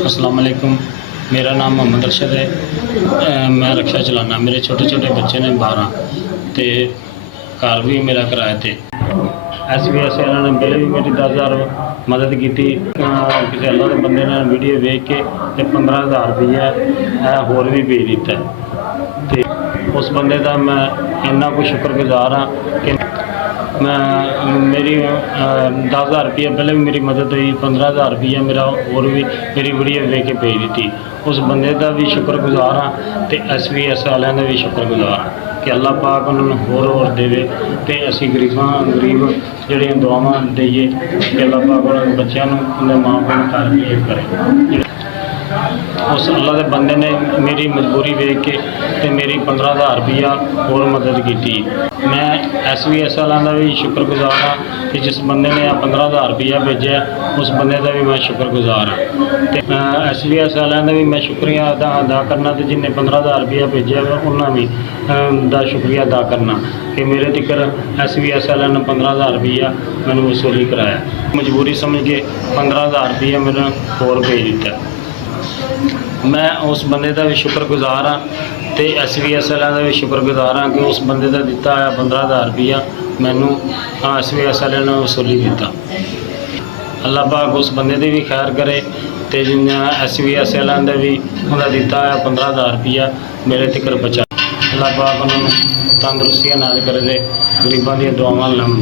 अस्सलाम वालेकुम। मेरा नाम मोहम्मद अरशद है। मैं रिक्शा चलाना। मेरे छोटे छोटे बच्चे ने 12 तो घर भी मेरा किराए थे। SVS वालों ने पहले भी मेरी 10,000 मदद की थी। किसी अल्लाह के बंदे ने वीडियो देख के 15,000 रुपया होर भी भेज दिता है। तो उस बंदे का मैं इन्ना कुछ शुक्रगुजार हाँ कि मैं मेरी 10,000 रुपया पहले भी मेरी मदद हुई। 15,000 रुपया मेरा और भी मेरी वीडियो देख के भेज दी। उस बंदे का भी शुक्रगुजार हाँ तो SVS वालों का भी शुक्रगुजार हाँ कि अल्लाह पाक उन्होंने होर देवे तो असी गरीब जड़ियाँ दुआवां दईए कि अल्लाह पाक उन्होंने बच्चों उन्हें माँ प्यो तारीफ करे। उस अल्लाह के बंदे ने मेरी मजबूरी देख के तो मेरी 15,000 रुपया और मदद की थी। मैं SVS वालों का भी शुक्रगुजार हाँ कि जिस बंदे ने 15,000 रुपया भेजा उस बंदे का भी मैं शुक्रगुजार हाँ। तो SVS वालों का भी मैं शुक्रिया अदा करना तो जिन्हें 15,000 रुपया भेजा उन्होंने भी का शुक्रिया अदा करना कि मेरे तक SVS वालों ने 15,000 रुपया मैंने वसूली कराया। मजबूरी समझ के 15,000 रुपया मैंने और भेज दिता। मैं उस बंदे का भी शुक्रगुजार हाँ तो SVS वालों का भी शुक्रगुजार हाँ कि उस बंदे का दिता है 15,000 रुपया मैनू SVS वालों ने वसूली दिता। अल्लाह पाक उस बंदे की भी खैर करे तो जिन्हें SVS वालों ने भी उन्हें दिता है 15,000 रुपया मेरे तक बचा। अल्लाह पाक उन्होंने तंदुरुस्तियां नाल करे, गरीबां दी दुआवां लम।